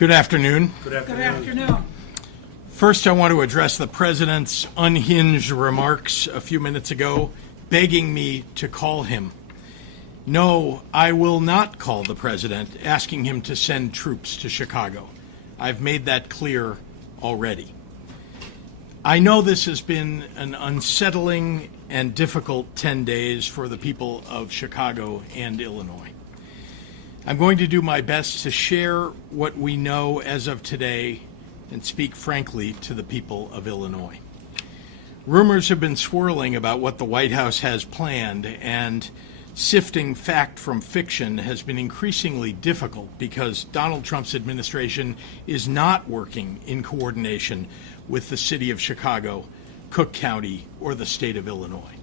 Good afternoon. Good afternoon. First, I want to address the President's unhinged remarks a few minutes ago, begging me to call him. No, I will not call the President, asking him to send troops to Chicago. I've made that clear already. I know this has been an unsettling and difficult 10 days for the people of Chicago and Illinois. I'm going to do my best to share what we know as of today and speak frankly to the people of Illinois. Rumors have been swirling about what the White House has planned, and sifting fact from fiction has been increasingly difficult because Donald Trump's administration is not working in coordination with the city of Chicago, Cook County, or the state of Illinois.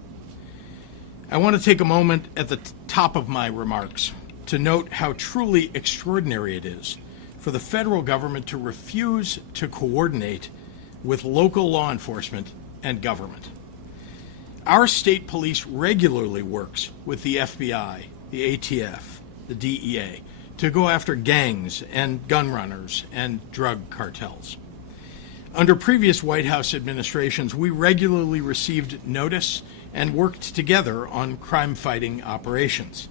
I want to take a moment at the top of my remarks to note how truly extraordinary it is for the federal government to refuse to coordinate with local law enforcement and government. Our state police regularly works with the FBI, the ATF, the DEA to go after gangs and gun runners and drug cartels. Under previous White House administrations, we regularly received notice and worked together on crime-fighting operations.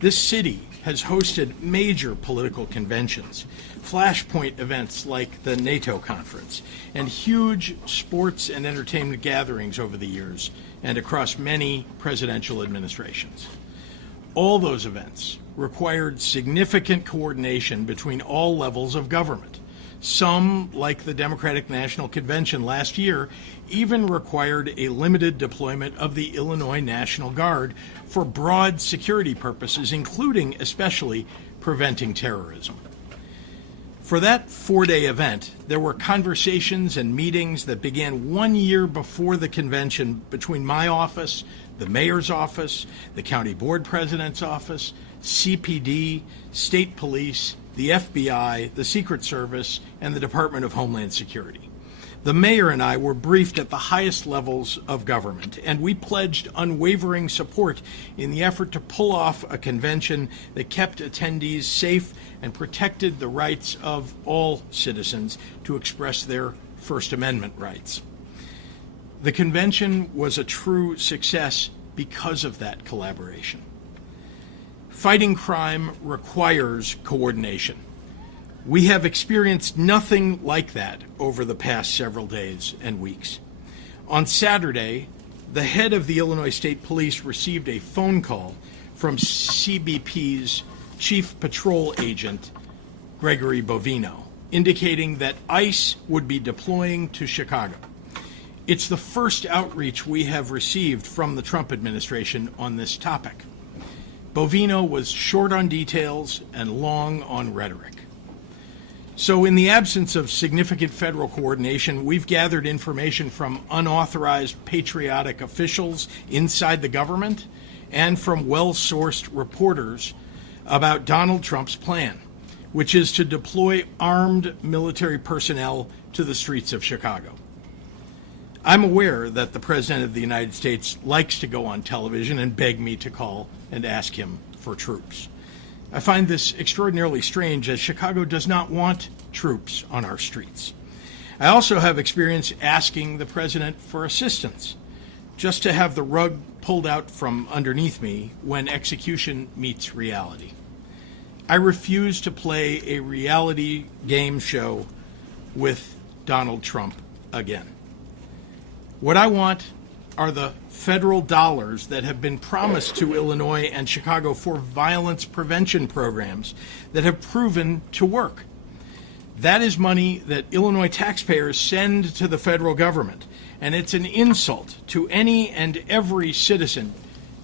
This city has hosted major political conventions, flashpoint events like the NATO conference, and huge sports and entertainment gatherings over the years and across many presidential administrations. All those events required significant coordination between all levels of government. Some, like the Democratic National Convention last year, even required a limited deployment of the Illinois National Guard for broad security purposes, including especially preventing terrorism. For that four-day event, there were conversations and meetings that began 1 year before the convention between my office, the mayor's office, the county board president's office, CPD, state police, the FBI, the Secret Service, and the Department of Homeland Security. The mayor and I were briefed at the highest levels of government, and we pledged unwavering support in the effort to pull off a convention that kept attendees safe and protected the rights of all citizens to express their First Amendment rights. The convention was a true success because of that collaboration. Fighting crime requires coordination. We have experienced nothing like that over the past several days and weeks. On Saturday, the head of the Illinois State Police received a phone call from CBP's Chief Patrol Agent, Gregory Bovino, indicating that ICE would be deploying to Chicago. It's the first outreach we have received from the Trump administration on this topic. Bovino was short on details and long on rhetoric. So in the absence of significant federal coordination, we've gathered information from unauthorized patriotic officials inside the government and from well-sourced reporters about Donald Trump's plan, which is to deploy armed military personnel to the streets of Chicago. I'm aware that the President of the United States likes to go on television and beg me to call and ask him for troops. I find this extraordinarily strange, as Chicago does not want troops on our streets. I also have experience asking the President for assistance, just to have the rug pulled out from underneath me when execution meets reality. I refuse to play a reality game show with Donald Trump again. What I want are the federal dollars that have been promised to Illinois and Chicago for violence prevention programs that have proven to work. That is money that Illinois taxpayers send to the federal government, and it's an insult to any and every citizen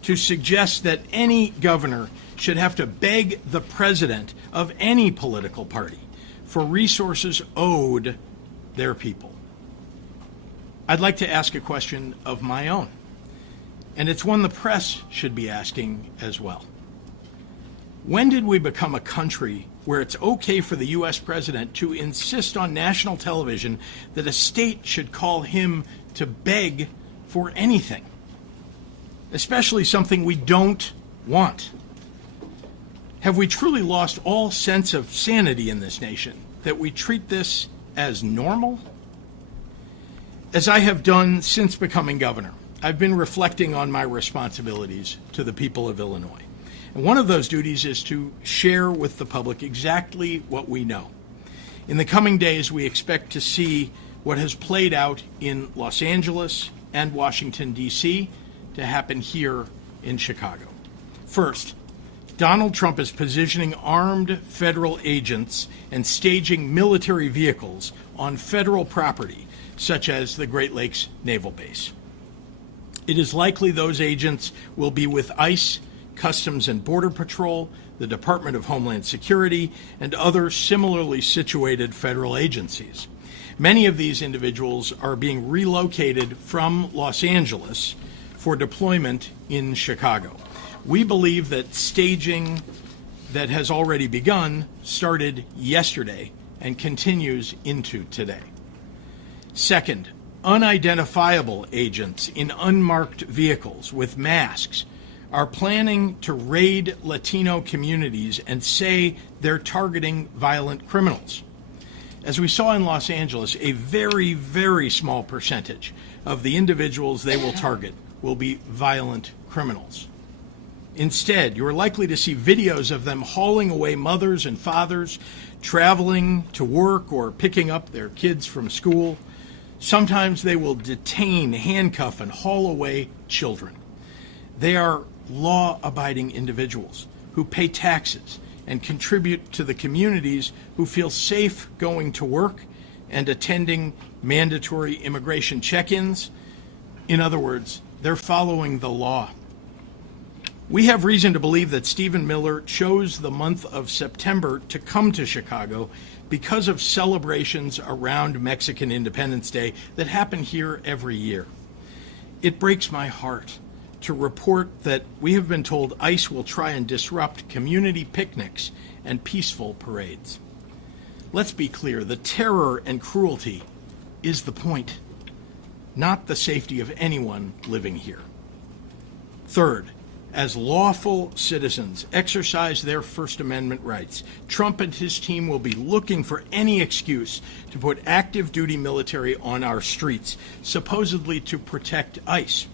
to suggest that any governor should have to beg the president of any political party for resources owed their people. I'd like to ask a question of my own, and it's one the press should be asking as well. When did we become a country where it's okay for the U.S. president to insist on national television that a state should call him to beg for anything, especially something we don't want? Have we truly lost all sense of sanity in this nation that we treat this as normal? As I have done since becoming governor, I've been reflecting on my responsibilities to the people of Illinois. And one of those duties is to share with the public exactly what we know. In the coming days, we expect to see what has played out in Los Angeles and Washington, D.C., to happen here in Chicago. First, Donald Trump is positioning armed federal agents and staging military vehicles on federal property, such as the Great Lakes Naval Base. It is likely those agents will be with ICE, Customs and Border Patrol, the Department of Homeland Security, and other similarly situated federal agencies. Many of these individuals are being relocated from Los Angeles for deployment in Chicago. We believe that staging that has already begun started yesterday and continues into today. Second, unidentifiable agents in unmarked vehicles with masks are planning to raid Latino communities and say they're targeting violent criminals. As we saw in Los Angeles, a very, very small percentage of the individuals they will target will be violent criminals. Instead, you're likely to see videos of them hauling away mothers and fathers, traveling to work or picking up their kids from school. Sometimes they will detain, handcuff, and haul away children. They are law-abiding individuals who pay taxes and contribute to the communities who feel safe going to work and attending mandatory immigration check-ins. In other words, they're following the law. We have reason to believe that Stephen Miller chose the month of September to come to Chicago because of celebrations around Mexican Independence Day that happen here every year. It breaks my heart to report that we have been told ICE will try and disrupt community picnics and peaceful parades. Let's be clear, the terror and cruelty is the point, not the safety of anyone living here. Third, as lawful citizens exercise their First Amendment rights, Trump and his team will be looking for any excuse to put active duty military on our streets, supposedly to protect ICE.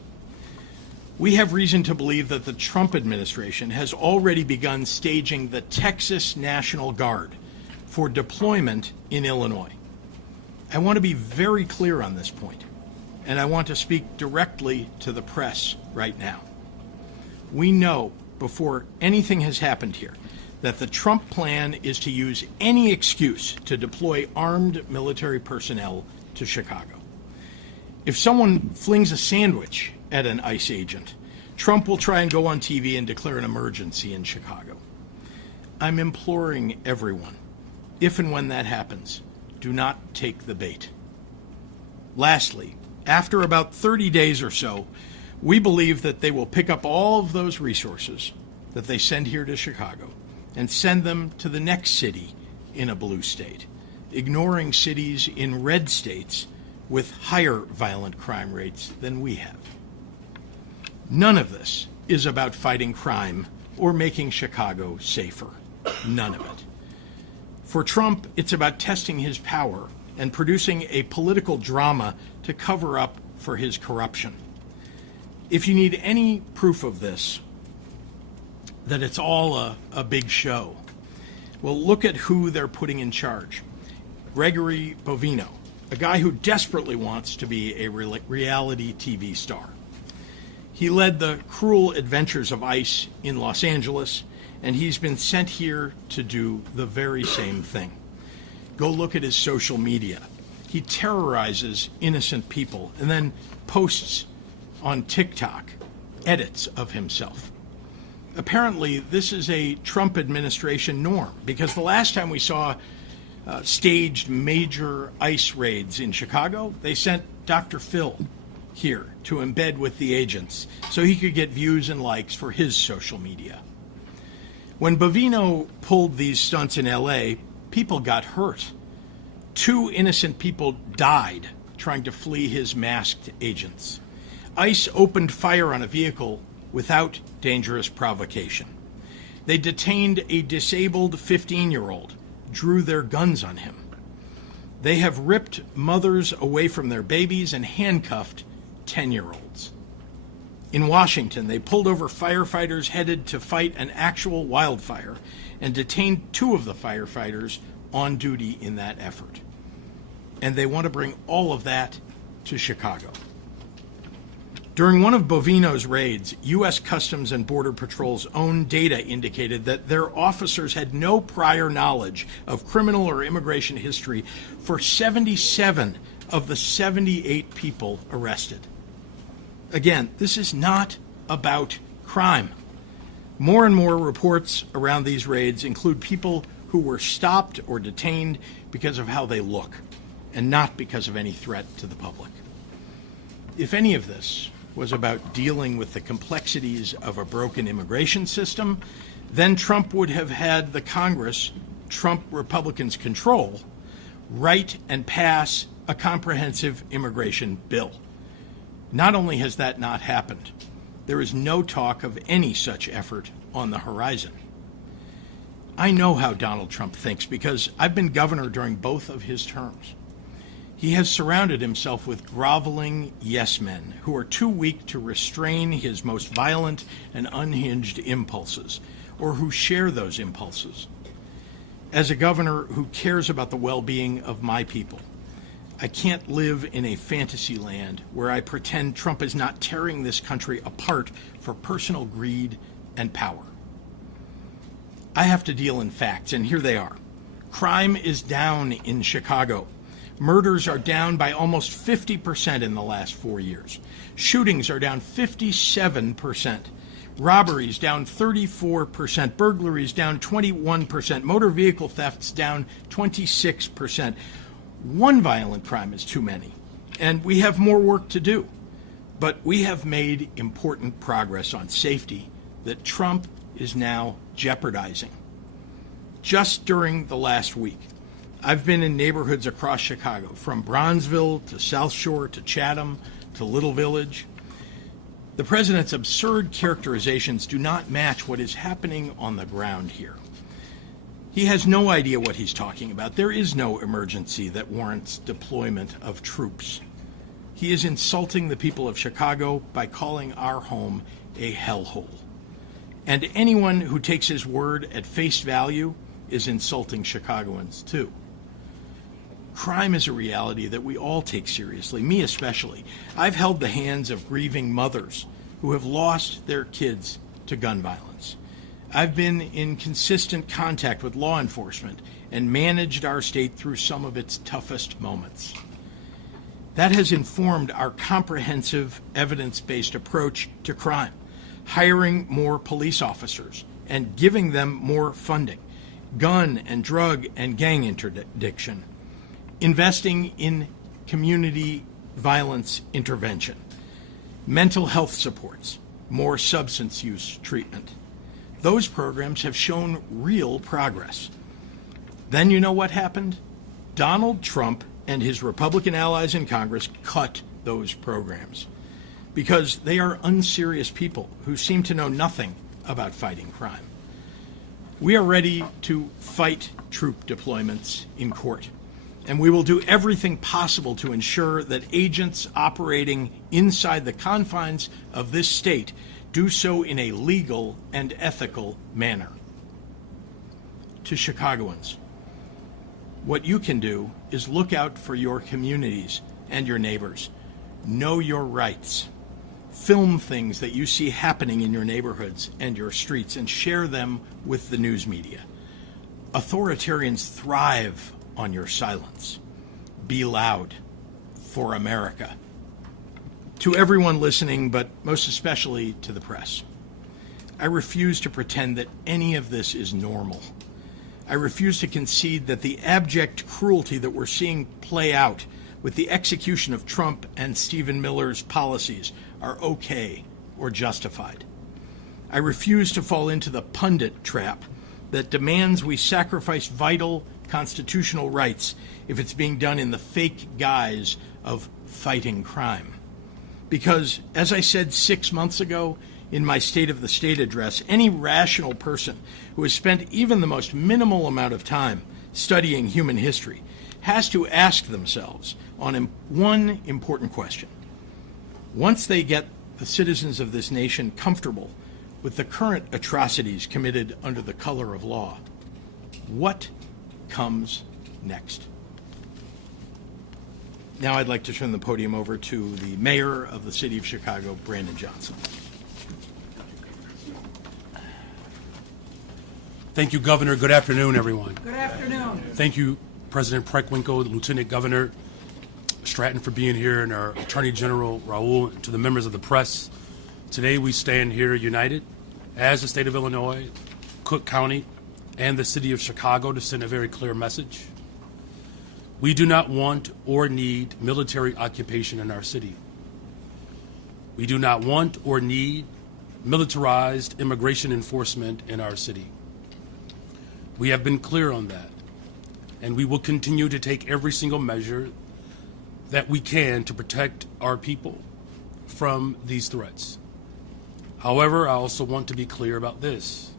We have reason to believe that the Trump administration has already begun staging the Texas National Guard for deployment in Illinois. I want to be very clear on this point, and I want to speak directly to the press right now. We know before anything has happened here that the Trump plan is to use any excuse to deploy armed military personnel to Chicago. If someone flings a sandwich at an ICE agent, Trump will try and go on TV and declare an emergency in Chicago. I'm imploring everyone, if and when that happens, do not take the bait. Lastly, after about 30 days or so, we believe that they will pick up all of those resources that they send here to Chicago and send them to the next city in a blue state, ignoring cities in red states with higher violent crime rates than we have. None of this is about fighting crime or making Chicago safer. None of it. For Trump, it's about testing his power and producing a political drama to cover up for his corruption. If you need any proof of this, that it's all a big show, well, look at who they're putting in charge. Gregory Bovino, a guy who desperately wants to be a reality TV star. He led the cruel adventures of ICE in Los Angeles, and he's been sent here to do the very same thing. Go look at his social media. He terrorizes innocent people and then posts on TikTok edits of himself. Apparently, this is a Trump administration norm, because the last time we saw staged major ICE raids in Chicago, they sent Dr. Phil here to embed with the agents so he could get views and likes for his social media. When Bovino pulled these stunts in LA, people got hurt. 2 innocent people died trying to flee his masked agents. ICE opened fire on a vehicle without dangerous provocation. They detained a disabled 15-year-old, drew their guns on him. They have ripped mothers away from their babies and handcuffed 10-year-olds. In Washington, they pulled over firefighters headed to fight an actual wildfire and detained 2 of the firefighters on duty in that effort. And they want to bring all of that to Chicago. During one of Bovino's raids, U.S. Customs and Border Patrol's own data indicated that their officers had no prior knowledge of criminal or immigration history for 77 of the 78 people arrested. Again, this is not about crime. More and more reports around these raids include people who were stopped or detained because of how they look, and not because of any threat to the public. If any of this was about dealing with the complexities of a broken immigration system, then Trump would have had the Congress Trump Republicans control write and pass a comprehensive immigration bill. Not only has that not happened, there is no talk of any such effort on the horizon. I know how Donald Trump thinks because I've been governor during both of his terms. He has surrounded himself with groveling yes-men who are too weak to restrain his most violent and unhinged impulses, or who share those impulses. As a governor who cares about the well-being of my people, I can't live in a fantasy land where I pretend Trump is not tearing this country apart for personal greed and power. I have to deal in facts, and here they are. Crime is down in Chicago. Murders are down by almost 50% in the last 4 years. Shootings are down 57%. Robberies down 34%. Burglaries down 21%. Motor vehicle thefts down 26%. One violent crime is too many, and we have more work to do. But we have made important progress on safety that Trump is now jeopardizing. Just during the last week, I've been in neighborhoods across Chicago, from Bronzeville to South Shore to Chatham to Little Village. The president's absurd characterizations do not match what is happening on the ground here. He has no idea what he's talking about. There is no emergency that warrants deployment of troops. He is insulting the people of Chicago by calling our home a hellhole. And anyone who takes his word at face value is insulting Chicagoans too. Crime is a reality that we all take seriously, me especially. I've held the hands of grieving mothers who have lost their kids to gun violence. I've been in consistent contact with law enforcement and managed our state through some of its toughest moments. That has informed our comprehensive, evidence-based approach to crime, hiring more police officers and giving them more funding, gun and drug and gang interdiction, investing in community violence intervention, mental health supports, more substance use treatment. Those programs have shown real progress. Then you know what happened? Donald Trump and his Republican allies in Congress cut those programs because they are unserious people who seem to know nothing about fighting crime. We are ready to fight troop deployments in court, and we will do everything possible to ensure that agents operating inside the confines of this state do so in a legal and ethical manner. To Chicagoans, what you can do is look out for your communities and your neighbors. Know your rights. Film things that you see happening in your neighborhoods and your streets and share them with the news media. Authoritarians thrive on your silence. Be loud for America. To everyone listening, but most especially to the press, I refuse to pretend that any of this is normal. I refuse to concede that the abject cruelty that we're seeing play out with the execution of Trump and Stephen Miller's policies are okay or justified. I refuse to fall into the pundit trap that demands we sacrifice vital constitutional rights if it's being done in the fake guise of fighting crime. Because, as I said 6 months ago in my State of the State address, any rational person who has spent even the most minimal amount of time studying human history has to ask themselves on one important question. Once they get the citizens of this nation comfortable with the current atrocities committed under the color of law, what comes next? Now I'd like to turn the podium over to the mayor of the city of Chicago, Brandon Johnson. Thank you, Governor. Good afternoon, everyone. Good afternoon. Thank you, President Preckwinkle, Lieutenant Governor Stratton, for being here, and our Attorney General Raoul, and to the members of the press. Today we stand here united as the state of Illinois, Cook County, and the city of Chicago to send a very clear message. We do not want or need military occupation in our city. We do not want or need militarized immigration enforcement in our city. We have been clear on that, and we will continue to take every single measure that we can to protect our people from these threats. However, I also want to be clear about this.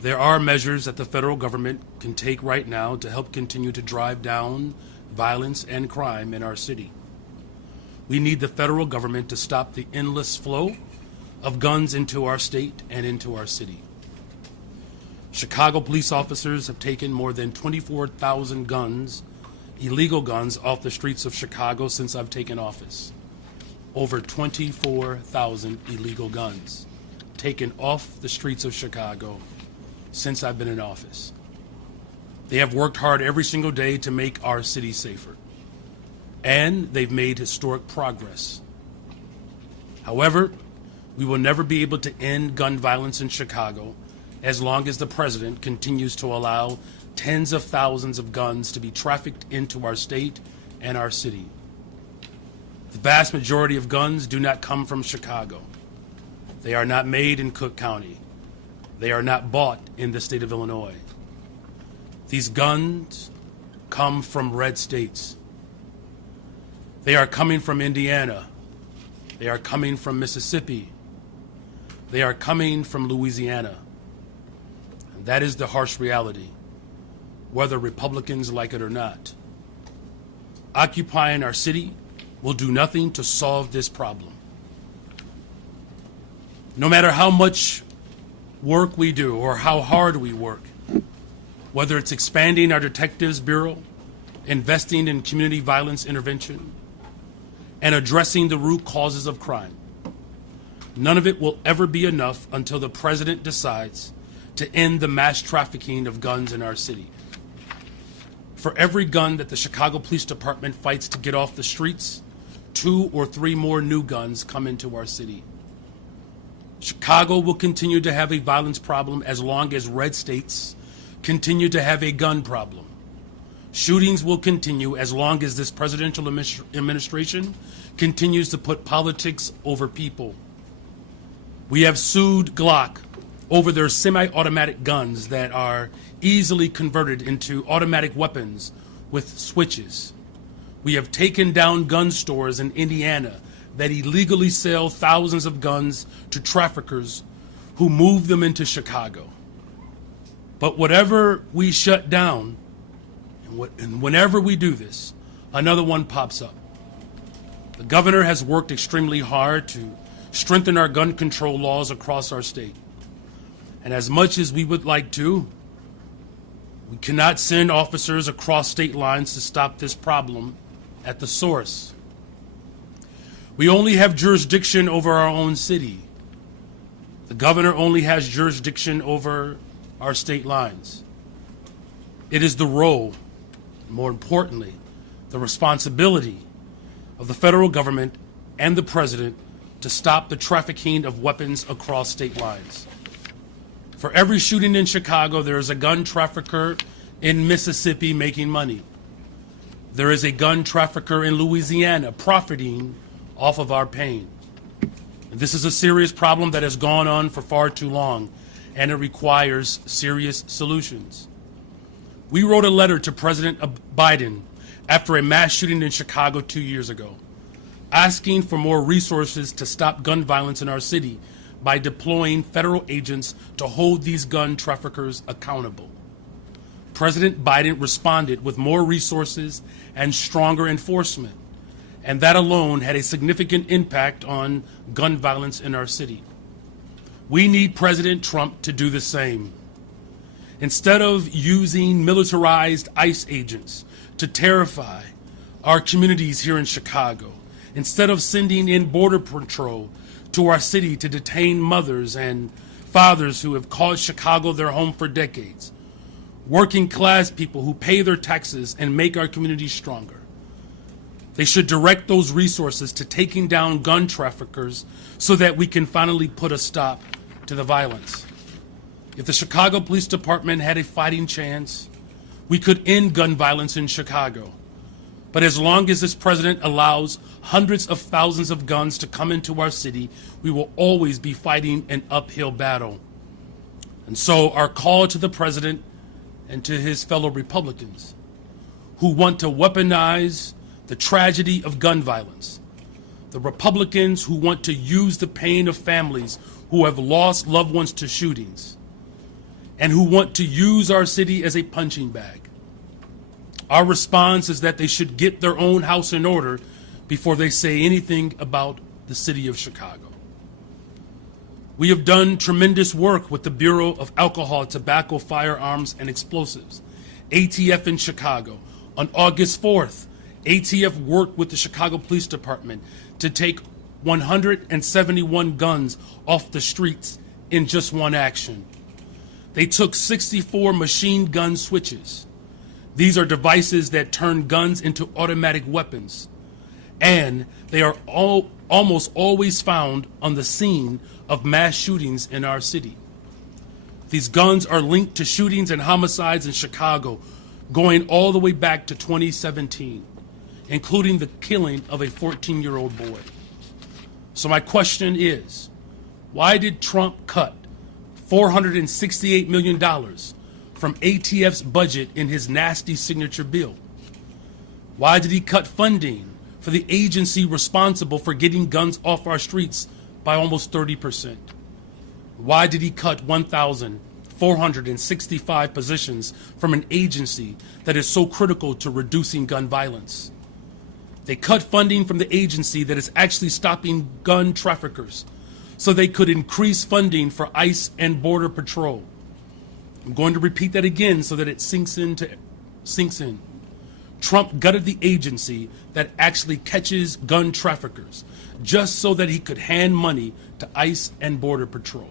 There are measures that the federal government can take right now to help continue to drive down violence and crime in our city. We need the federal government to stop the endless flow of guns into our state and into our city. Chicago police officers have taken more than 24,000 guns, illegal guns, off the streets of Chicago since I've taken office. Over 24,000 illegal guns taken off the streets of Chicago since I've been in office. They have worked hard every single day to make our city safer, and they've made historic progress. However, we will never be able to end gun violence in Chicago as long as the president continues to allow tens of thousands of guns to be trafficked into our state and our city. The vast majority of guns do not come from Chicago. They are not made in Cook County. They are not bought in the state of Illinois. These guns come from red states. They are coming from Indiana. They are coming from Mississippi. They are coming from Louisiana. And that is the harsh reality, whether Republicans like it or not. Occupying our city will do nothing to solve this problem. No matter how much work we do or how hard we work, whether it's expanding our Detectives Bureau, investing in community violence intervention, and addressing the root causes of crime, none of it will ever be enough until the president decides to end the mass trafficking of guns in our city. For every gun that the Chicago Police Department fights to get off the streets, 2 or 3 more new guns come into our city. Chicago will continue to have a violence problem as long as red states continue to have a gun problem. Shootings will continue as long as this presidential administration continues to put politics over people. We have sued Glock over their semi-automatic guns that are easily converted into automatic weapons with switches. We have taken down gun stores in Indiana that illegally sell thousands of guns to traffickers who move them into Chicago. But whatever we shut down, and whenever we do this, another one pops up. The governor has worked extremely hard to strengthen our gun control laws across our state. And as much as we would like to, we cannot send officers across state lines to stop this problem at the source. We only have jurisdiction over our own city. The governor only has jurisdiction over our state lines. It is the role, more importantly, the responsibility of the federal government and the president to stop the trafficking of weapons across state lines. For every shooting in Chicago, there is a gun trafficker in Mississippi making money. There is a gun trafficker in Louisiana profiting off of our pain. And this is a serious problem that has gone on for far too long, and it requires serious solutions. We wrote a letter to President Biden after a mass shooting in Chicago 2 years ago, asking for more resources to stop gun violence in our city by deploying federal agents to hold these gun traffickers accountable. President Biden responded with more resources and stronger enforcement, and that alone had a significant impact on gun violence in our city. We need President Trump to do the same. Instead of using militarized ICE agents to terrify our communities here in Chicago, instead of sending in Border Patrol to our city to detain mothers and fathers who have called Chicago their home for decades, working class people who pay their taxes and make our communities stronger, they should direct those resources to taking down gun traffickers so that we can finally put a stop to the violence. If the Chicago Police Department had a fighting chance, we could end gun violence in Chicago. But as long as this president allows hundreds of thousands of guns to come into our city, we will always be fighting an uphill battle. And so our call to the president and to his fellow Republicans who want to weaponize the tragedy of gun violence, the Republicans who want to use the pain of families who have lost loved ones to shootings, and who want to use our city as a punching bag. Our response is that they should get their own house in order before they say anything about the city of Chicago. We have done tremendous work with the Bureau of Alcohol, Tobacco, Firearms, and Explosives, ATF in Chicago. On August 4th, ATF worked with the Chicago Police Department to take 171 guns off the streets in just one action. They took 64 machine gun switches. These are devices that turn guns into automatic weapons, and they are almost always found on the scene of mass shootings in our city. These guns are linked to shootings and homicides in Chicago going all the way back to 2017, including the killing of a 14-year-old boy. So my question is, why did Trump cut $468 million from ATF's budget in his nasty signature bill? Why did he cut funding for the agency responsible for getting guns off our streets by almost 30%? Why did he cut 1,465 positions from an agency that is so critical to reducing gun violence? They cut funding from the agency that is actually stopping gun traffickers so they could increase funding for ICE and Border Patrol. I'm going to repeat that again so that it sinks in. Trump gutted the agency that actually catches gun traffickers just so that he could hand money to ICE and Border Patrol.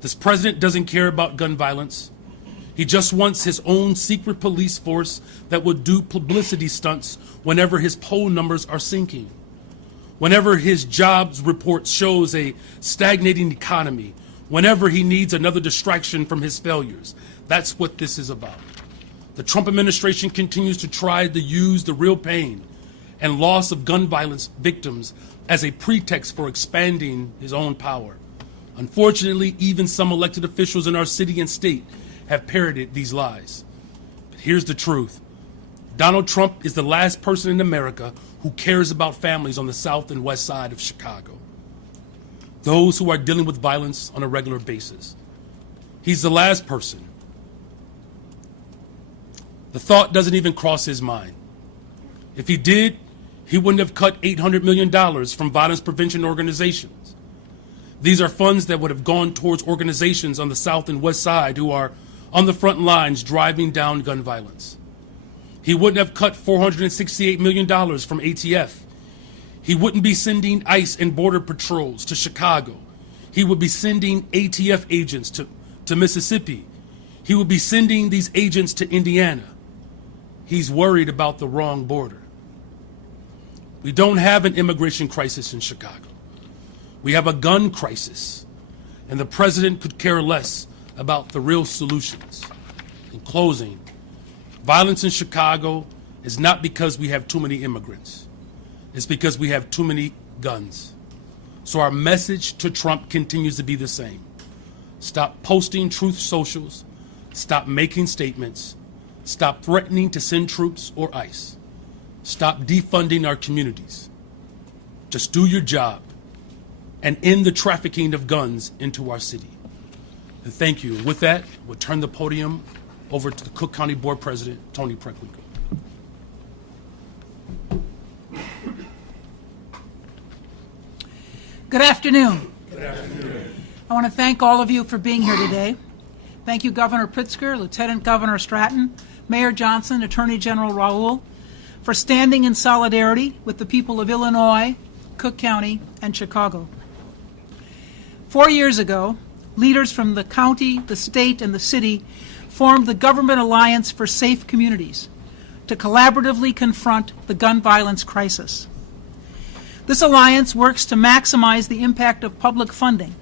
This president doesn't care about gun violence. He just wants his own secret police force that will do publicity stunts whenever his poll numbers are sinking, whenever his jobs report shows a stagnating economy, whenever he needs another distraction from his failures. That's what this is about. The Trump administration continues to try to use the real pain and loss of gun violence victims as a pretext for expanding his own power. Unfortunately, even some elected officials in our city and state have parroted these lies. But here's the truth. Donald Trump is the last person in America who cares about families on the south and west side of Chicago, those who are dealing with violence on a regular basis. He's the last person. The thought doesn't even cross his mind. If he did, he wouldn't have cut $800 million from violence prevention organizations. These are funds that would have gone towards organizations on the south and west side who are on the front lines driving down gun violence. He wouldn't have cut $468 million from ATF. He wouldn't be sending ICE and Border Patrols to Chicago. He would be sending ATF agents to Mississippi. He would be sending these agents to Indiana. He's worried about the wrong border. We don't have an immigration crisis in Chicago. We have a gun crisis, and the president could care less about the real solutions. In closing, violence in Chicago is not because we have too many immigrants. It's because we have too many guns. So our message to Trump continues to be the same. Stop posting truth socials. Stop making statements. Stop threatening to send troops or ICE. Stop defunding our communities. Just do your job and end the trafficking of guns into our city. And thank you. With that, we'll turn the podium over to the Cook County Board President, Tony Pritzker. Good afternoon. Good afternoon. I want to thank all of you for being here today. Thank you, Governor Pritzker, Lieutenant Governor Stratton, Mayor Johnson, Attorney General Raoul, for standing in solidarity with the people of Illinois, Cook County, and Chicago. 4 years ago, leaders from the county, the state, and the city formed the Government Alliance for Safe Communities to collaboratively confront the gun violence crisis. This alliance works to maximize the impact of public funding,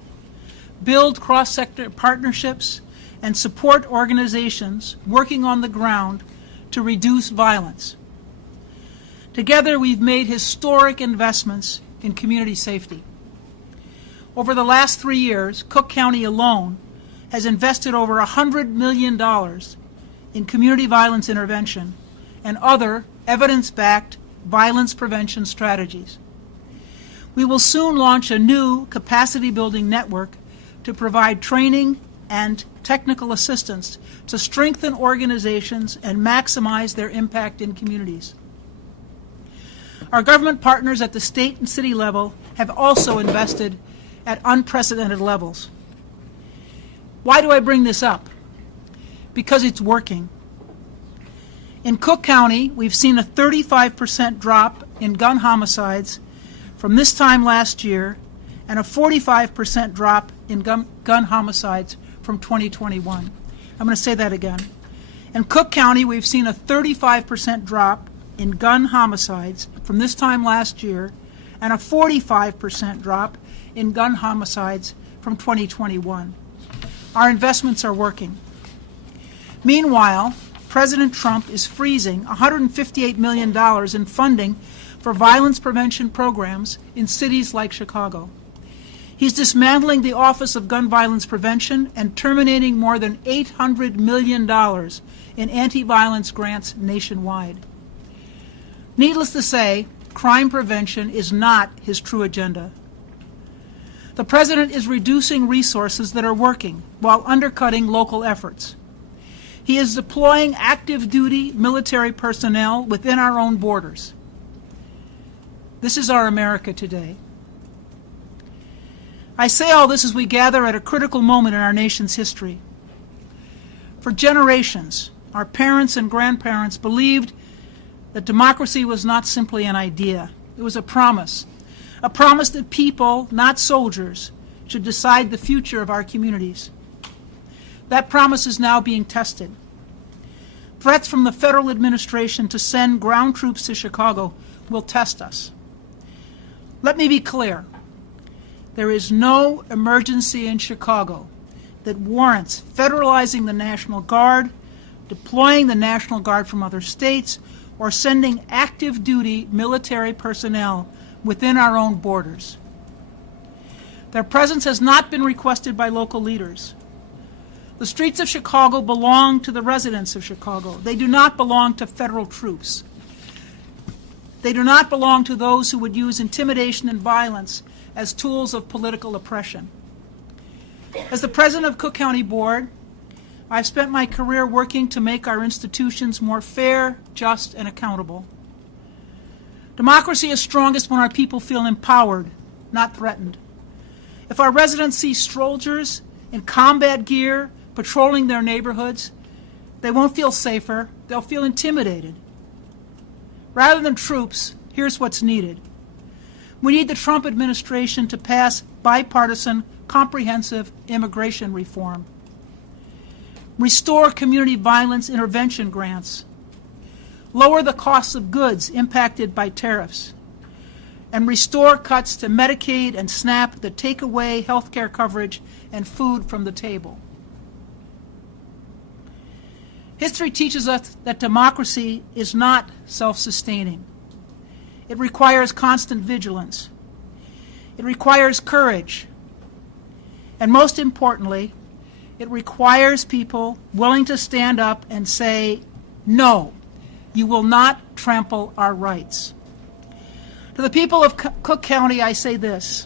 build cross-sector partnerships, and support organizations working on the ground to reduce violence. Together, we've made historic investments in community safety. Over the last 3 years, Cook County alone has invested over $100 million in community violence intervention and other evidence-backed violence prevention strategies. We will soon launch a new capacity-building network to provide training and technical assistance to strengthen organizations and maximize their impact in communities. Our government partners at the state and city level have also invested at unprecedented levels. Why do I bring this up? Because it's working. In Cook County, we've seen a 35% drop in gun homicides from this time last year and a 45% drop in gun homicides from 2021. I'm going to say that again. In Cook County, we've seen a 35% drop in gun homicides from this time last year and a 45% drop in gun homicides from 2021. Our investments are working. Meanwhile, President Trump is freezing $158 million in funding for violence prevention programs in cities like Chicago. He's dismantling the Office of Gun Violence Prevention and terminating more than $800 million in anti-violence grants nationwide. Needless to say, crime prevention is not his true agenda. The President is reducing resources that are working while undercutting local efforts. He is deploying active duty military personnel within our own borders. This is our America today. I say all this as we gather at a critical moment in our nation's history. For generations, our parents and grandparents believed that democracy was not simply an idea. It was a promise that people, not soldiers, should decide the future of our communities. That promise is now being tested. Threats from the federal administration to send ground troops to Chicago will test us. Let me be clear. There is no emergency in Chicago that warrants federalizing the National Guard, deploying the National Guard from other states, or sending active duty military personnel within our own borders. Their presence has not been requested by local leaders. The streets of Chicago belong to the residents of Chicago. They do not belong to federal troops. They do not belong to those who would use intimidation and violence as tools of political oppression. As the president of Cook County Board, I've spent my career working to make our institutions more fair, just, and accountable. Democracy is strongest when our people feel empowered, not threatened. If our residents see soldiers in combat gear patrolling their neighborhoods, they won't feel safer, they'll feel intimidated. Rather than troops, here's what's needed. We need the Trump administration to pass bipartisan, comprehensive immigration reform. Restore community violence intervention grants. Lower the costs of goods impacted by tariffs. And restore cuts to Medicaid and SNAP that take away health care coverage and food from the table. History teaches us that democracy is not self-sustaining. It requires constant vigilance. It requires courage. And most importantly, it requires people willing to stand up and say, no, you will not trample our rights. To the people of Cook County, I say this: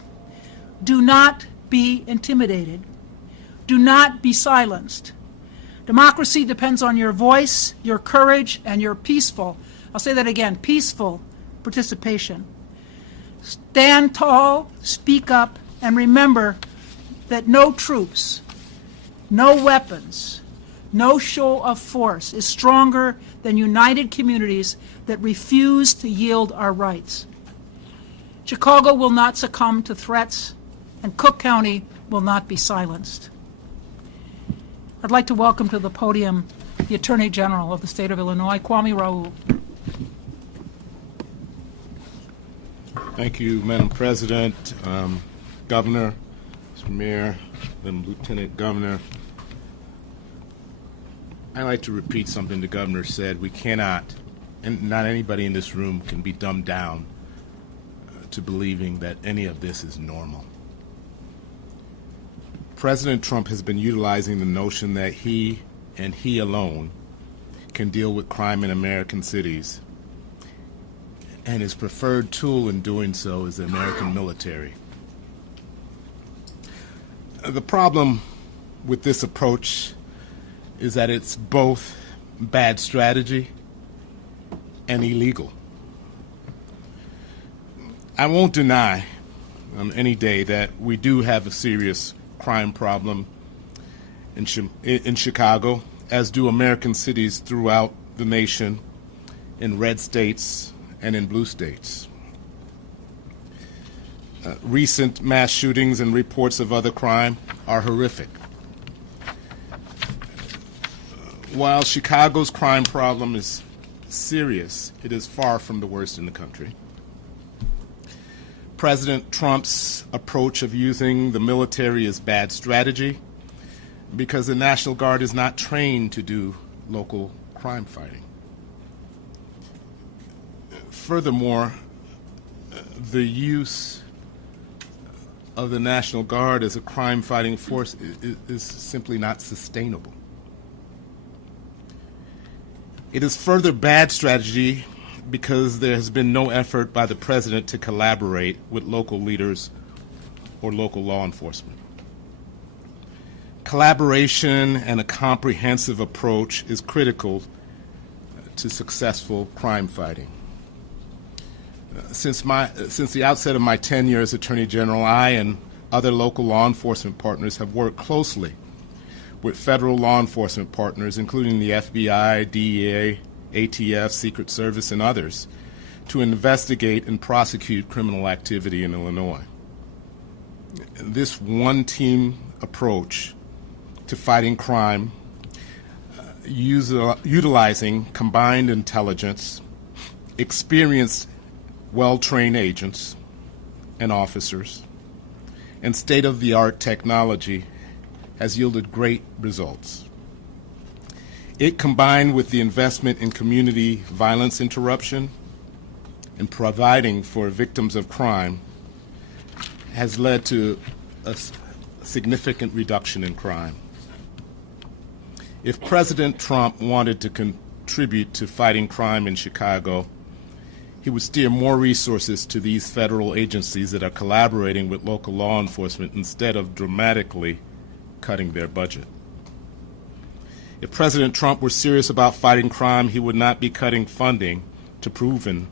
do not be intimidated. Do not be silenced. Democracy depends on your voice, your courage, and your peaceful, I'll say that again, peaceful participation. Stand tall, speak up, and remember that no troops, no weapons, no show of force is stronger than united communities that refuse to yield our rights. Chicago will not succumb to threats, and Cook County will not be silenced. I'd like to welcome to the podium the Attorney General of the State of Illinois, Kwame Raoul. Thank you, Madam President, Governor, Mr. Mayor, and Lieutenant Governor. I'd like to repeat something the Governor said. We cannot, and not anybody in this room can be dumbed down to believing that any of this is normal. President Trump has been utilizing the notion that he and he alone can deal with crime in American cities, and his preferred tool in doing so is the American military. The problem with this approach is that it's both bad strategy and illegal. I won't deny on any day that we do have a serious crime problem in Chicago, as do American cities throughout the nation, in red states and in blue states. Recent mass shootings and reports of other crime are horrific. While Chicago's crime problem is serious, it is far from the worst in the country. President Trump's approach of using the military is bad strategy because the National Guard is not trained to do local crime fighting. Furthermore, the use of the National Guard as a crime-fighting force is simply not sustainable. It is further bad strategy because there has been no effort by the President to collaborate with local leaders or local law enforcement. Collaboration and a comprehensive approach is critical to successful crime fighting. Since the outset of my tenure as Attorney General, I and other local law enforcement partners have worked closely with federal law enforcement partners, including the FBI, DEA, ATF, Secret Service, and others, to investigate and prosecute criminal activity in Illinois. This one-team approach to fighting crime, utilizing combined intelligence, experienced, well-trained agents and officers, and state-of-the-art technology, has yielded great results. It, combined with the investment in community violence interruption and providing for victims of crime, has led to a significant reduction in crime. If President Trump wanted to contribute to fighting crime in Chicago, he would steer more resources to these federal agencies that are collaborating with local law enforcement instead of dramatically cutting their budget. If President Trump were serious about fighting crime, he would not be cutting funding to proven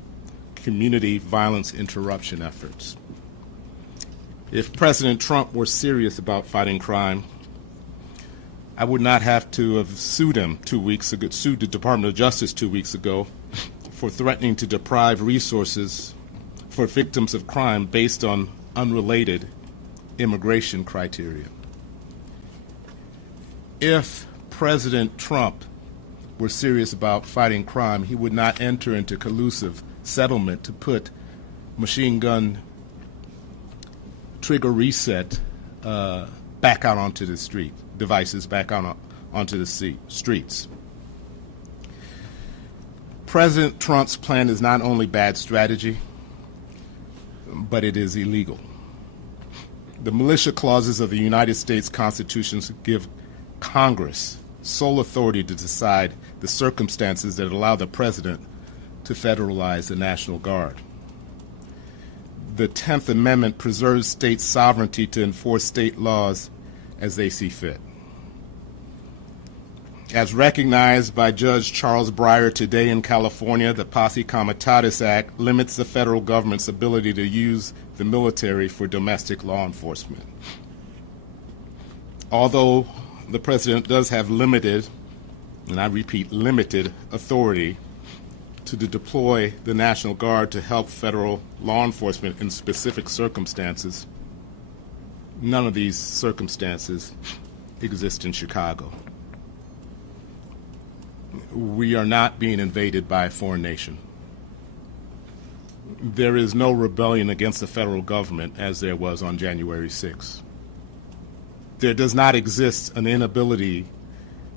community violence interruption efforts. If President Trump were serious about fighting crime, I would not have to have sued him 2 weeks ago, sued the Department of Justice 2 weeks ago for threatening to deprive resources for victims of crime based on unrelated immigration criteria. If President Trump were serious about fighting crime, he would not enter into collusive settlement to put machine gun trigger reset back out onto the street, devices back out onto the streets. President Trump's plan is not only bad strategy, but it is illegal. The militia clauses of the United States Constitution give Congress sole authority to decide the circumstances that allow the President to federalize the National Guard. The 10th Amendment preserves state sovereignty to enforce state laws as they see fit. As recognized by Judge Charles Breyer today in California, the Posse Comitatus Act limits the federal government's ability to use the military for domestic law enforcement. Although the President does have limited, and I repeat, limited authority to deploy the National Guard to help federal law enforcement in specific circumstances, none of these circumstances exist in Chicago. We are not being invaded by a foreign nation. There is no rebellion against the federal government as there was on January 6th. There does not exist an inability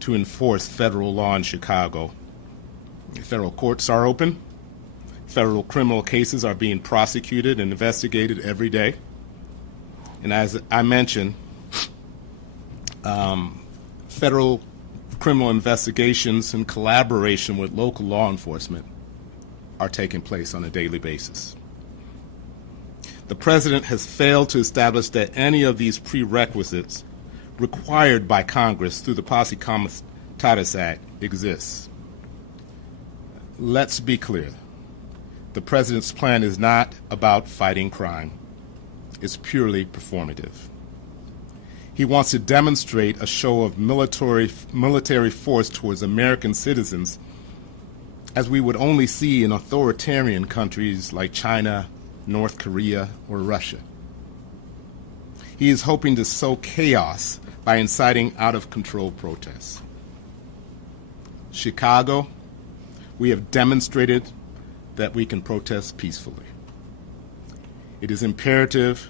to enforce federal law in Chicago. Federal courts are open. Federal criminal cases are being prosecuted and investigated every day. And as I mentioned, federal criminal investigations in collaboration with local law enforcement are taking place on a daily basis. The President has failed to establish that any of these prerequisites required by Congress through the Posse Comitatus Act exists. Let's be clear. The President's plan is not about fighting crime. It's purely performative. He wants to demonstrate a show of military force towards American citizens as we would only see in authoritarian countries like China, North Korea, or Russia. He is hoping to sow chaos by inciting out-of-control protests. Chicago, we have demonstrated that we can protest peacefully. It is imperative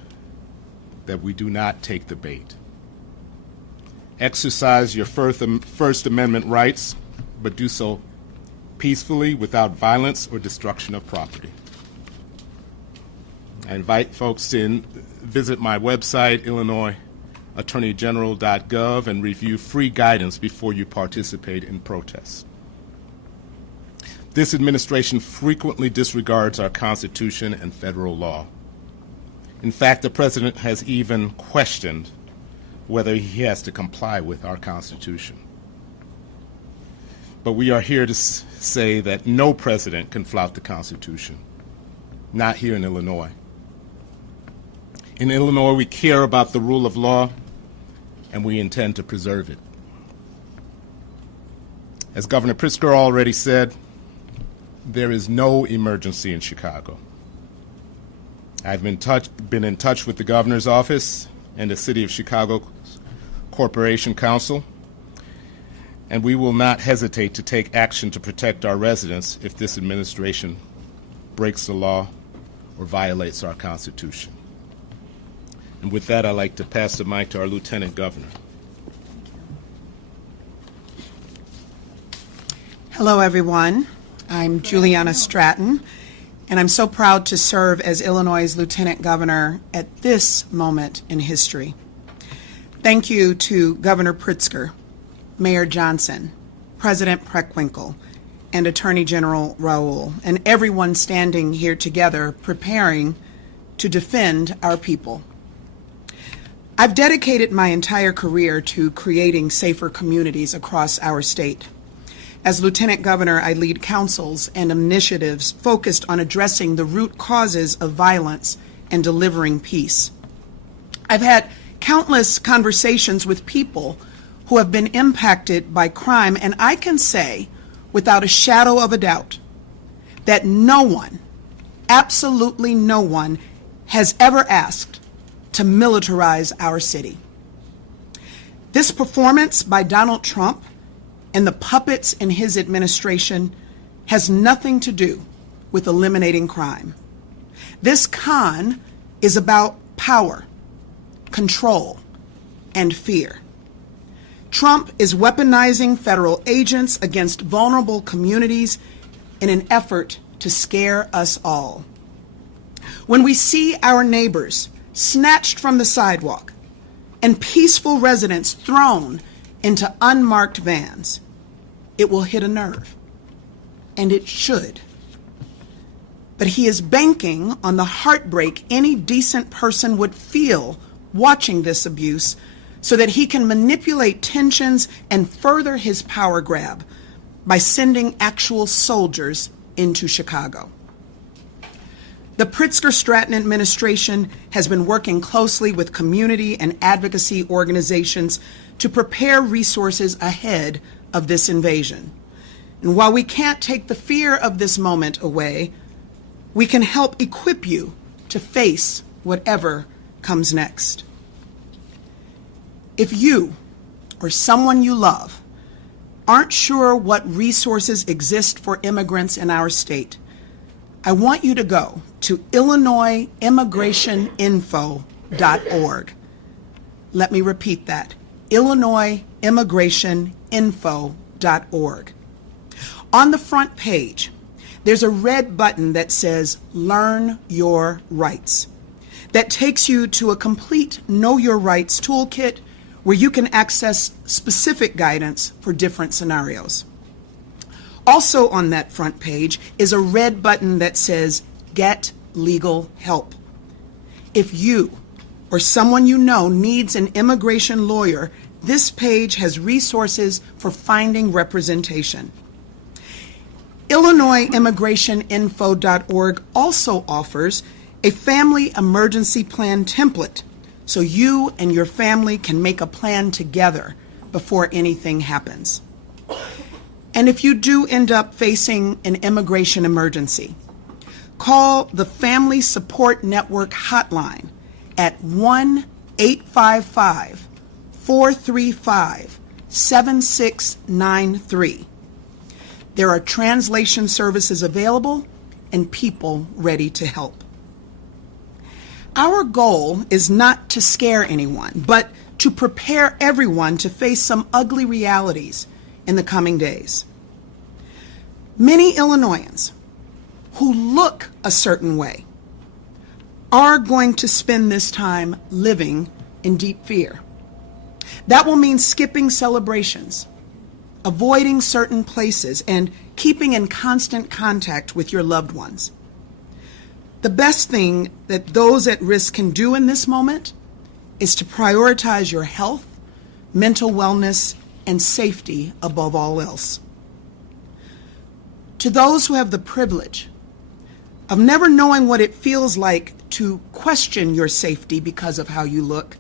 that we do not take the bait. Exercise your First Amendment rights, but do so peacefully without violence or destruction of property. I invite folks to visit my website, IllinoisAttorneyGeneral.gov, and review free guidance before you participate in protests. This administration frequently disregards our Constitution and federal law. In fact, the President has even questioned whether he has to comply with our Constitution. But we are here to say that no president can flout the Constitution, not here in Illinois. In Illinois, we care about the rule of law, and we intend to preserve it. As Governor Pritzker already said, there is no emergency in Chicago. I've been in touch with the governor's office and the City of Chicago Corporation Council, and we will not hesitate to take action to protect our residents if this administration breaks the law or violates our Constitution. And with that, I'd like to pass the mic to our Lieutenant Governor. Hello, everyone. I'm Juliana Stratton, and I'm so proud to serve as Illinois' Lieutenant Governor at this moment in history. Thank you to Governor Pritzker, Mayor Johnson, President Preckwinkle, and Attorney General Raoul, and everyone standing here together preparing to defend our people. I've dedicated my entire career to creating safer communities across our state. As Lieutenant Governor, I lead councils and initiatives focused on addressing the root causes of violence and delivering peace. I've had countless conversations with people who have been impacted by crime, and I can say, without a shadow of a doubt, that no one, absolutely no one, has ever asked to militarize our city. This performance by Donald Trump and the puppets in his administration has nothing to do with eliminating crime. This con is about power, control, and fear. Trump is weaponizing federal agents against vulnerable communities in an effort to scare us all. When we see our neighbors snatched from the sidewalk and peaceful residents thrown into unmarked vans, it will hit a nerve, and it should. But he is banking on the heartbreak any decent person would feel watching this abuse so that he can manipulate tensions and further his power grab by sending actual soldiers into Chicago. The Pritzker-Stratton administration has been working closely with community and advocacy organizations to prepare resources ahead of this invasion. And while we can't take the fear of this moment away, we can help equip you to face whatever comes next. If you or someone you love aren't sure what resources exist for immigrants in our state, I want you to go to IllinoisImmigrationInfo.org. Let me repeat that, IllinoisImmigrationInfo.org. On the front page, there's a red button that says Learn Your Rights. That takes you to a complete Know Your Rights toolkit where you can access specific guidance for different scenarios. Also on that front page is a red button that says Get Legal Help. If you or someone you know needs an immigration lawyer, this page has resources for finding representation. IllinoisImmigrationInfo.org also offers a family emergency plan template so you and your family can make a plan together before anything happens. And if you do end up facing an immigration emergency, call the Family Support Network hotline at 1-855-435-7693. There are translation services available and people ready to help. Our goal is not to scare anyone, but to prepare everyone to face some ugly realities in the coming days. Many Illinoisans who look a certain way are going to spend this time living in deep fear. That will mean skipping celebrations, avoiding certain places, and keeping in constant contact with your loved ones. The best thing that those at risk can do in this moment is to prioritize your health, mental wellness, and safety above all else. To those who have the privilege of never knowing what it feels like to question your safety because of how you look,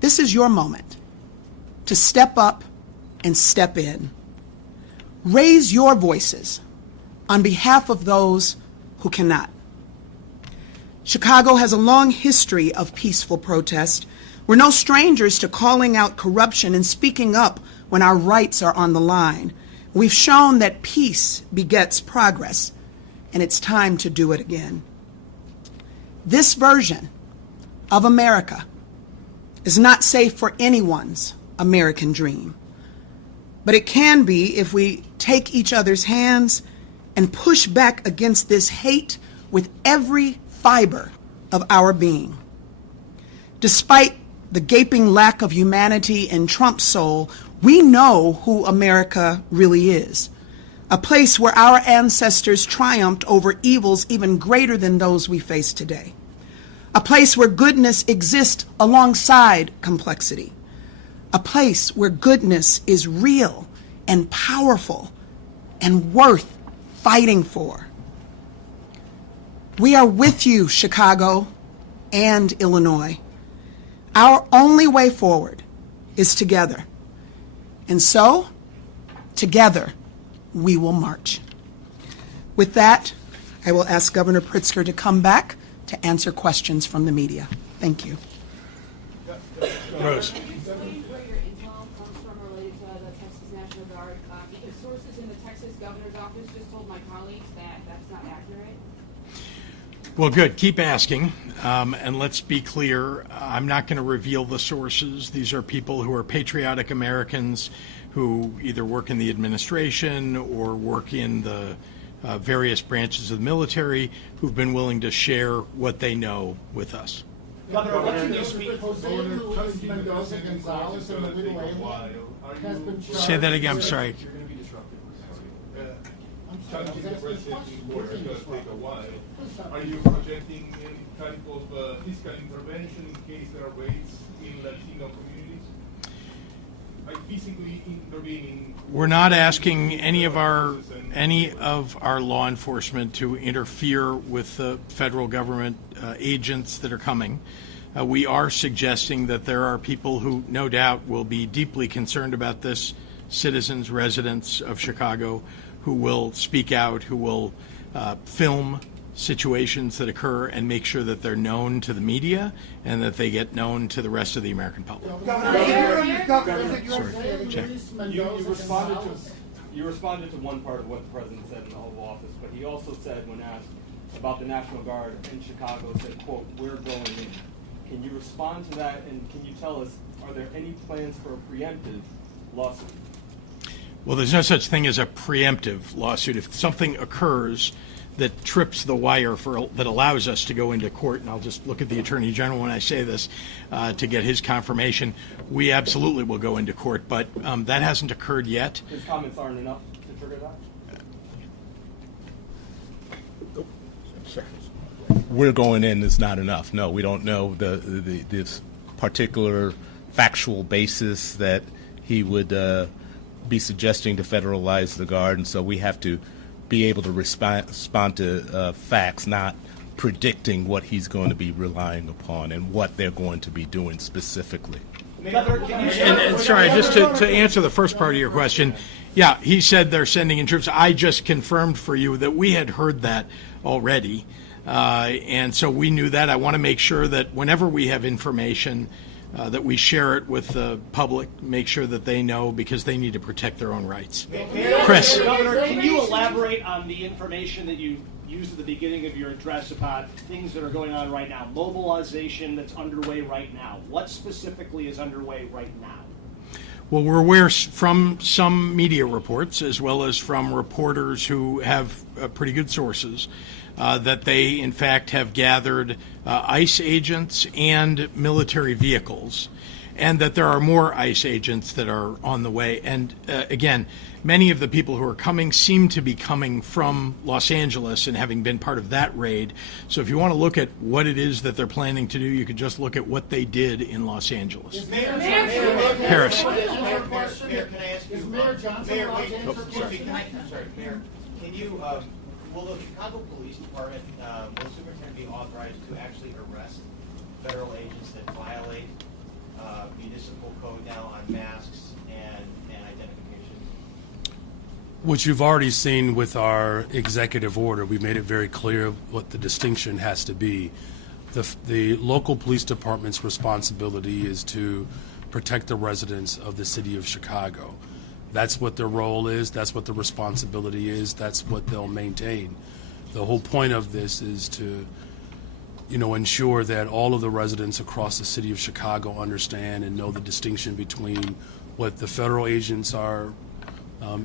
this is your moment to step up and step in. Raise your voices on behalf of those who cannot. Chicago has a long history of peaceful protest. We're no strangers to calling out corruption and speaking up when our rights are on the line. We've shown that peace begets progress, and it's time to do it again. This version of America is not safe for anyone's American dream, but it can be if we take each other's hands and push back against this hate with every fiber of our being. Despite the gaping lack of humanity in Trump's soul, we know who America really is. A place where our ancestors triumphed over evils even greater than those we face today. A place where goodness exists alongside complexity. A place where goodness is real and powerful and worth fighting for. We are with you, Chicago and Illinois. Our only way forward is together. And so, together, we will march. With that, I will ask Governor Pritzker to come back to answer questions from the media. Thank you. Rose. Where your intel comes from related to the Texas National Guard, because sources in the Texas governor's office just told my colleagues that that's not accurate. Well, good. Keep asking. And let's be clear, I'm not going to reveal the sources. These are people who are patriotic Americans who either work in the administration or work in the various branches of the military who've been willing to share what they know with us. Governor, what's your name? Jose Luis Mendoza Gonzalez and the Little Amy has been charged. Say that again, I'm sorry. Challenging the president in court is going to take a while. Are you projecting any type of fiscal intervention in case there are raids in Latino communities? like physically intervening. We're not asking any of our law enforcement to interfere with the federal government agents that are coming. We are suggesting that there are people who no doubt will be deeply concerned about this, citizens, residents of Chicago, who will speak out, who will film situations that occur and make sure that they're known to the media and that they get known to the rest of the American public. You responded to one part of what the president said in the Oval Office, but he also said, when asked about the National Guard in Chicago, said, quote, "We're going in." Can you respond to that, and can you tell us, are there any plans for a preemptive lawsuit? Well, there's no such thing as a preemptive lawsuit. If something occurs that trips the wire that allows us to go into court, and I'll just look at the Attorney General when I say this to get his confirmation, we absolutely will go into court, but that hasn't occurred yet. His comments aren't enough to trigger that? We're going in is not enough. No, we don't know this particular factual basis that he would be suggesting to federalize the Guard, and so we have to be able to respond to facts, not predicting what he's going to be relying upon and what they're going to be doing specifically. And sorry, just to answer the first part of your question, yeah, he said they're sending in troops. I just confirmed for you that we had heard that already, and so we knew that. I want to make sure that whenever we have information, that we share it with the public, make sure that they know, because they need to protect their own rights. Chris. Governor, can you elaborate on the information that you used at the beginning of your address about things that are going on right now, mobilization that's underway right now? What specifically is underway right now? Well, we're aware from some media reports, as well as from reporters who have pretty good sources, that they, in fact, have gathered ICE agents and military vehicles, and that there are more ICE agents that are on the way. And again, many of the people who are coming seem to be coming from Los Angeles and having been part of that raid. So if you want to look at what it is that they're planning to do, you could just look at what they did in Los Angeles. Harris. Mayor, can I ask you? Mayor Johnson, Mayor, allowed wait, to answer questions? I'm sorry, Mayor. Can you, will the Chicago Police Department, will the superintendent be authorized to actually arrest federal agents that violate municipal code now on masks and identification? Which you've already seen with our executive order. We made it very clear what the distinction has to be. The local police department's responsibility is to protect the residents of the city of Chicago. That's what their role is. That's what the responsibility is. That's what they'll maintain. The whole point of this is to, ensure that all of the residents across the city of Chicago understand and know the distinction between what the federal agents are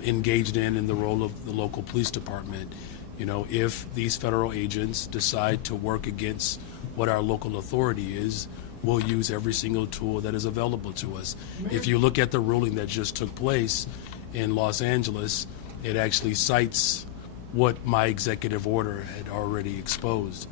engaged in the role of the local police department. If these federal agents decide to work against what our local authority is, we'll use every single tool that is available to us. If you look at the ruling that just took place in Los Angeles, it actually cites what my executive order had already exposed.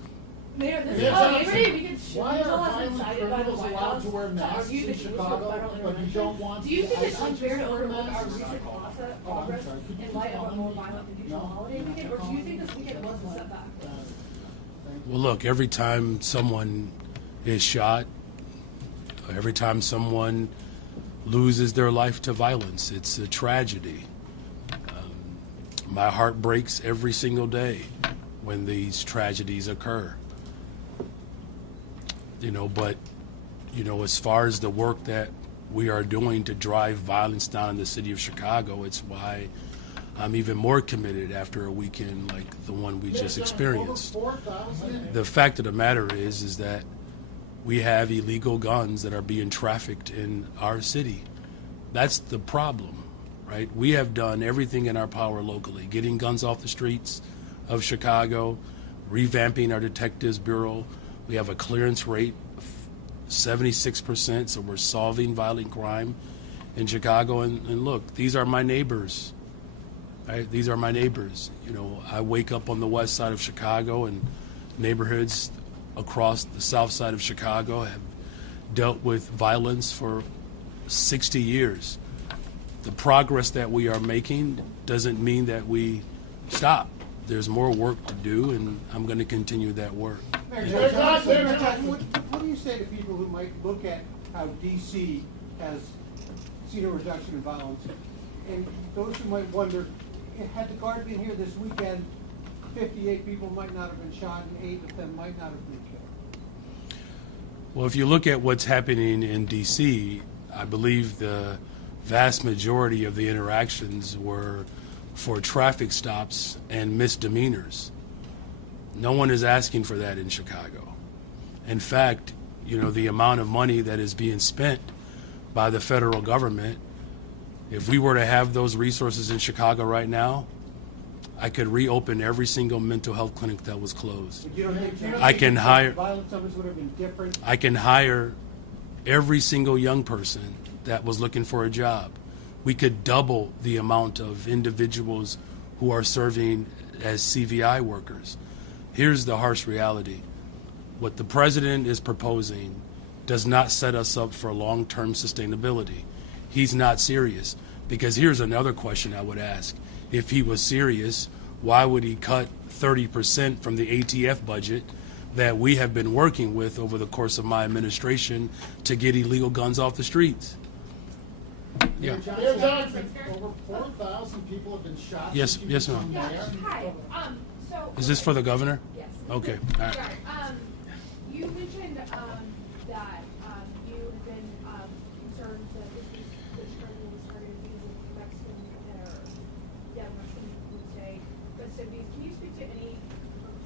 Mayor, this Mayor is Johnson, why are violent criminals allowed to wear masks in Chicago, but you don't want Do you think it's the ICE unfair to agents to wear overlook our masks? recent progress in light of a more violent and neutral holiday weekend, or do you think this weekend was a setback? Well, look, every time someone is shot, every time someone loses their life to violence, it's a tragedy. My heart breaks every single day when these tragedies occur. But as far as the work that we are doing to drive violence down in the city of Chicago, it's why I'm even more committed after a weekend like the one we just experienced. The fact of the matter is that we have illegal guns that are being trafficked in our city. That's the problem, right? We have done everything in our power locally, getting guns off the streets of Chicago, revamping our detectives bureau. We have a clearance rate of 76%, so we're solving violent crime in Chicago. And look, these are my neighbors. Right? These are my neighbors. I wake up on the west side of Chicago, and neighborhoods across the south side of Chicago have dealt with violence for 60 years. the progress that we are making doesn't mean that we stop. There's more work to do, and I'm going to continue that work. Mayor Johnson, what do you say to people who might look at how D.C. has seen a reduction in violence, and those who might wonder, had the Guard been here this weekend, 58 people might not have been shot and 8 of them might not have been killed? Well, if you look at what's happening in D.C., I believe the vast majority of the interactions were for traffic stops and misdemeanors. No one is asking for that in Chicago. In fact, the amount of money that is being spent by the federal government, if we were to have those resources in Chicago right now, I could reopen every single mental health clinic that was closed. You don't think I can hire violence numbers would have been different? I can hire every single young person that was looking for a job. We could double the amount of individuals who are serving as CVI workers. Here's the harsh reality. What the president is proposing does not set us up for long-term sustainability. He's not serious. Because here's another question I would ask. If he was serious, why would he cut 30% from the ATF budget that we have been working with over the course of my administration to get illegal guns off the streets? Yeah. Mayor Johnson, over 4,000 people have been shot. Yes, since yes, you've ma'am. become mayor. Hi. So. Is this for the governor? Yes. Okay. All right. Sorry. You mentioned that you have been concerned that this is the Chicago was targeted using Mexican Mexican Day festivities. Can you speak to any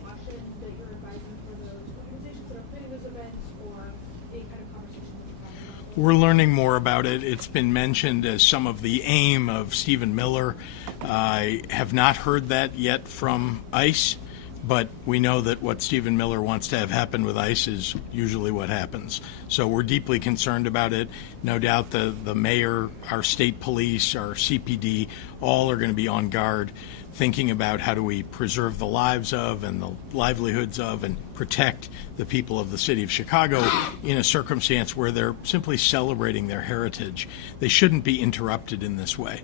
precautions that you're advising for those organizations that are planning those events, or any kind of conversation that you're having about? We're learning more about it. It's been mentioned as some of the aim of Stephen Miller. I have not heard that yet from ICE, but we know that what Stephen Miller wants to have happen with ICE is usually what happens. So we're deeply concerned about it. No doubt the mayor, our state police, our CPD, all are going to be on guard, thinking about how do we preserve the lives of and the livelihoods of and protect the people of the city of Chicago in a circumstance where they're simply celebrating their heritage. They shouldn't be interrupted in this way.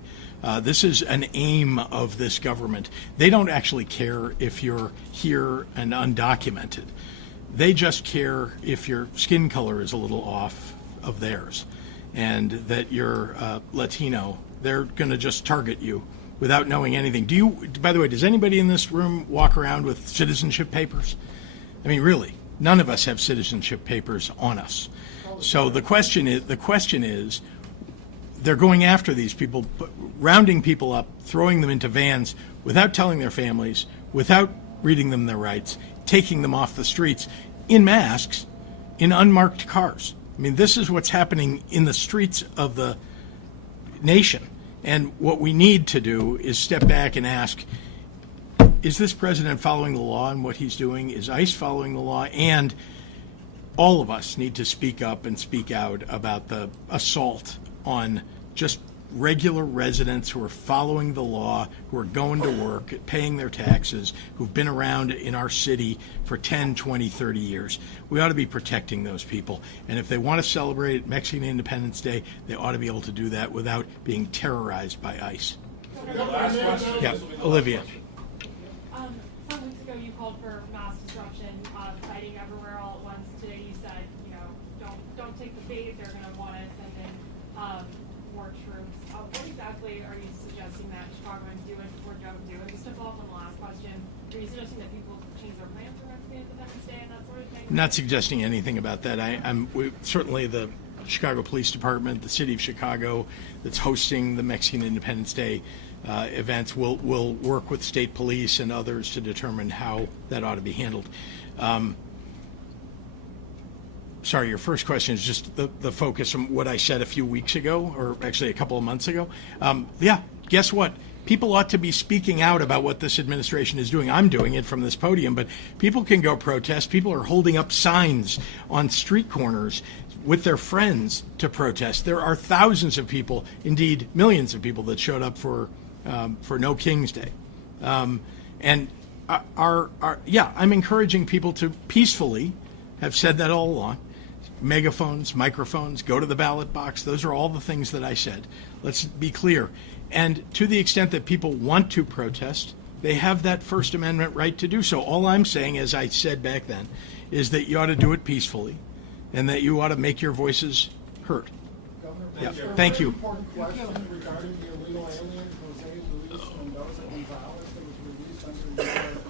This is an aim of this government. They don't actually care if you're here and undocumented. They just care if your skin color is a little off of theirs and that you're Latino. They're going to just target you without knowing anything. By the way, does anybody in this room walk around with citizenship papers? I mean, really, none of us have citizenship papers on us. So the question is, they're going after these people, rounding people up, throwing them into vans without telling their families, without reading them their rights, taking them off the streets in masks, in unmarked cars. I mean, this is what's happening in the streets of the nation. And what we need to do is step back and ask, is this president following the law in what he's doing? Is ICE following the law? And all of us need to speak up and speak out about the assault on just regular residents who are following the law, who are going to work, paying their taxes, who've been around in our city for 10, 20, 30 years. We ought to be protecting those people. And if they want to celebrate Mexican Independence Day, they ought to be able to do that without being terrorized by ICE. Last question. Yeah, Olivia. Some weeks ago you called for mass disruption, fighting everywhere all at once. Today you said, don't take the bait. They're going to want to send in more troops. What exactly are you suggesting that Chicagoans do and Fort Jones do? And just to follow up on the last question, are you suggesting that people change their plans for Mexican Independence Day and that sort of thing? I'm not suggesting anything about that. Certainly the Chicago Police Department, the City of Chicago, that's hosting the Mexican Independence Day events, will work with state police and others to determine how that ought to be handled. Sorry, your first question is just the focus from what I said a few weeks ago, or actually a couple of months ago. Yeah, guess what? People ought to be speaking out about what this administration is doing. I'm doing it from this podium, but people can go protest. People are holding up signs on street corners with their friends to protest. There are thousands of people, indeed millions of people, that showed up for No King's Day. And I'm encouraging people to peacefully, have said that all along, megaphones, microphones, go to the ballot box. Those are all the things that I said. Let's be clear. And to the extent that people want to protest, they have that First Amendment right to do so. All I'm saying, as I said back then, is that you ought to do it peacefully and that you ought to make your voices heard. Yeah. Thank you. Important question regarding the illegal alien, Jose Luis Mendoza Gonzalez, that was released under your